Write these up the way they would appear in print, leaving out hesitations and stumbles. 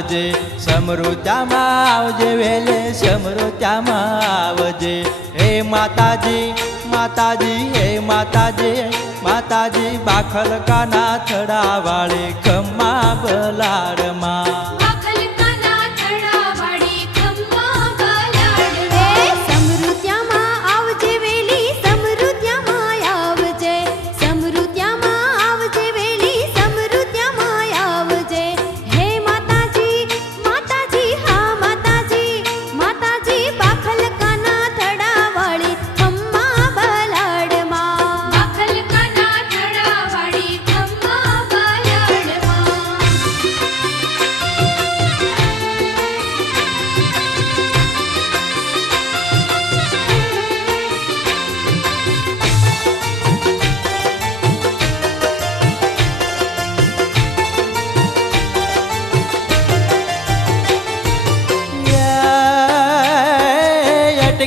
આવજે, સમૃદ્ધામાં આવજે વેલે સમૃદ્ધામાં આવજે। હે માતાજી માતાજી હે માતાજી માતાજી બાખલ કાના થડા વાળે ખમ્મા બલાડમાં।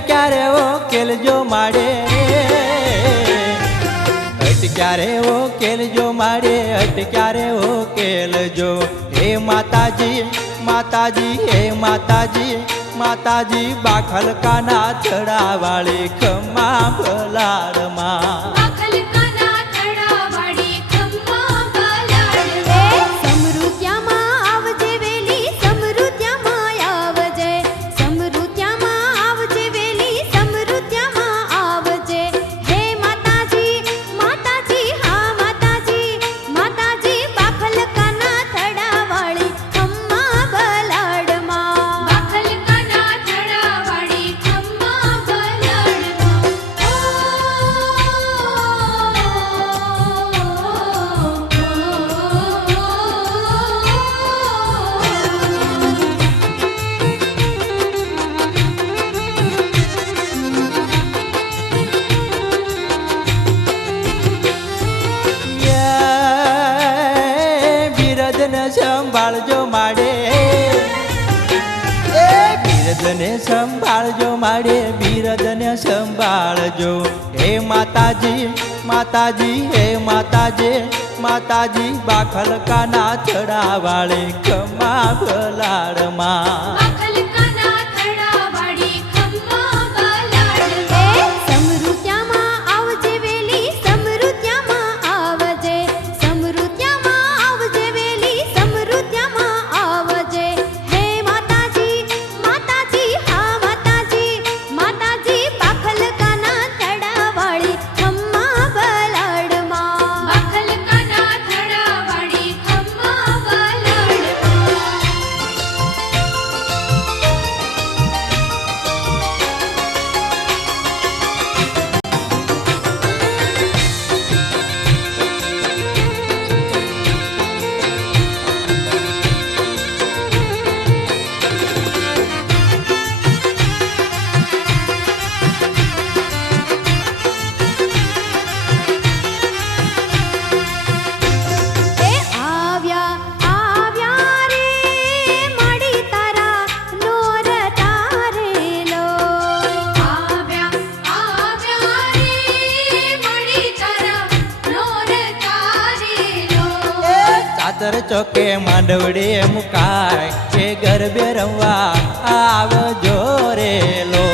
ક્યારે ઓ કેલજો માડે, ક્યારે ઓ કેલજો માડે, ક્યારે ઓ કેલજો। હે માતાજી માતાજી હે માતાજી માતાજી બાખલ કાના થડા વાળે ખમ્મા બલાડમાં। સંભાળજો માડે, એ બિરદને સંભાળજો માડે, બિરદને સંભાળજો। હે માતાજી માતાજી હે માતાજી માતાજી બાખલ કાના થડા વાળે ખમ્મા બલાડમાં। ચાતર ચોકે માંડવડે મુકાય કે ગરબે રમવા આવજો રેલો,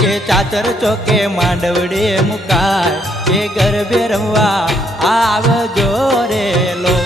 કે ચાતર ચોકે માંડવડે મુકાય કે ગરબે રમવા આવજો રેલો।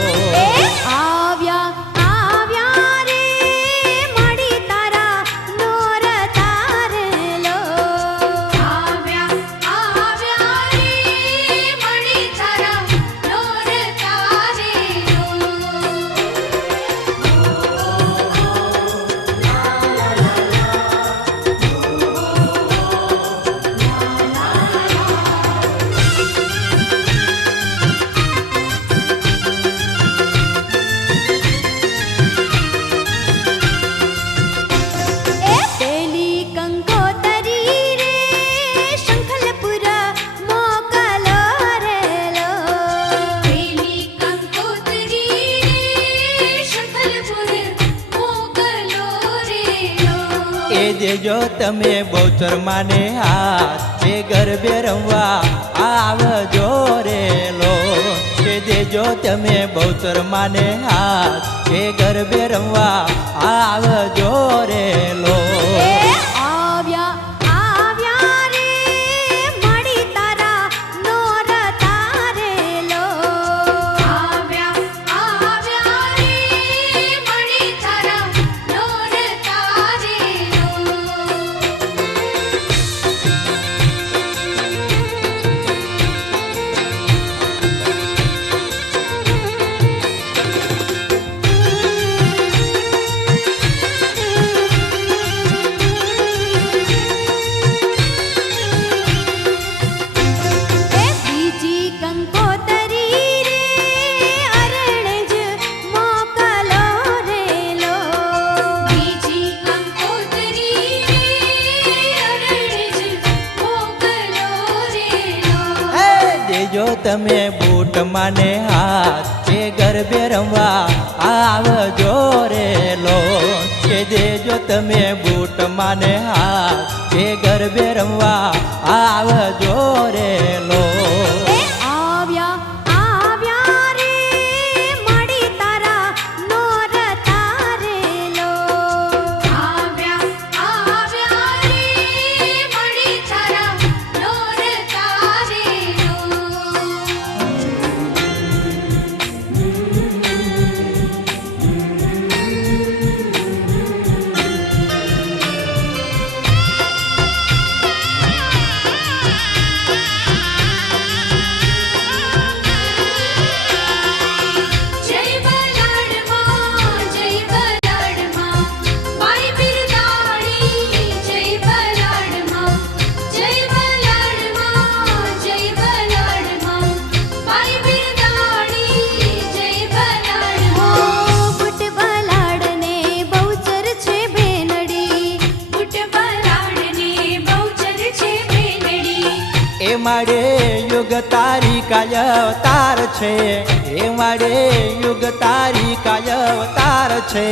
દેજો તમે બહુચર માને હાથ, કે ગરબે રમવા આવજો રેલો, કે દેજો તમે બહુચર માને હાથ કે ગરબે રમવા આવજો રે લો જો તમે બૂટ માને હાથ કે ગરબે રમવા આવજો રે લો કે દેજો તમે બૂટ માને હાથ કે ગરબે રમવા આવજો રે લો માડે યુગ તારી કાય અવતાર છે એ માડે યુગ તારી કાય અવતાર છે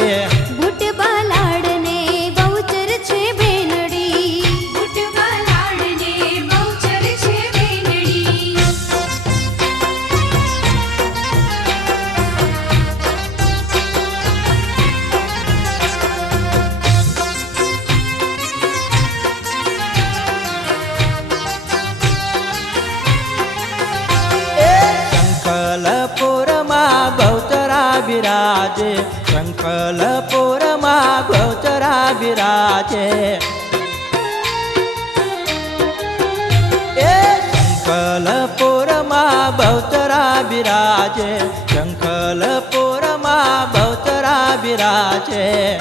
બુટ બલાડને બહુચર છે બેનડી બુટ બલાડને બહુચર છે બેનડી શંખલપુરમાં બહુચરા બિરાજે શંખલપુરમાં બહુચરા બિરાજે શંખલપુરમાં બહુચરા બિરાજે શંખલપુરમાં બહુચરા બિરાજે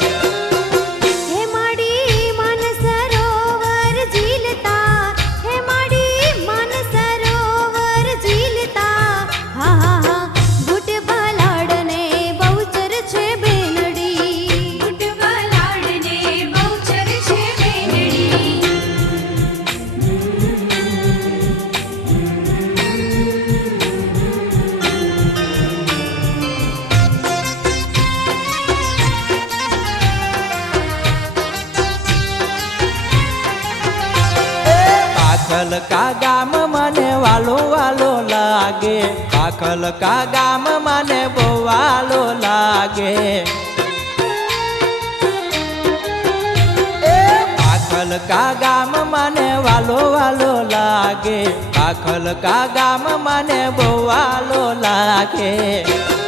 પાખલકા ગામ મને વાલો વાલો લાગે પાખલકા ગામ મને બહુ વાલો લાગે પાખલકા ગામ મને વાલો વાલો લાગે પાખલકા ગામ મને બહુ વાલો લાગે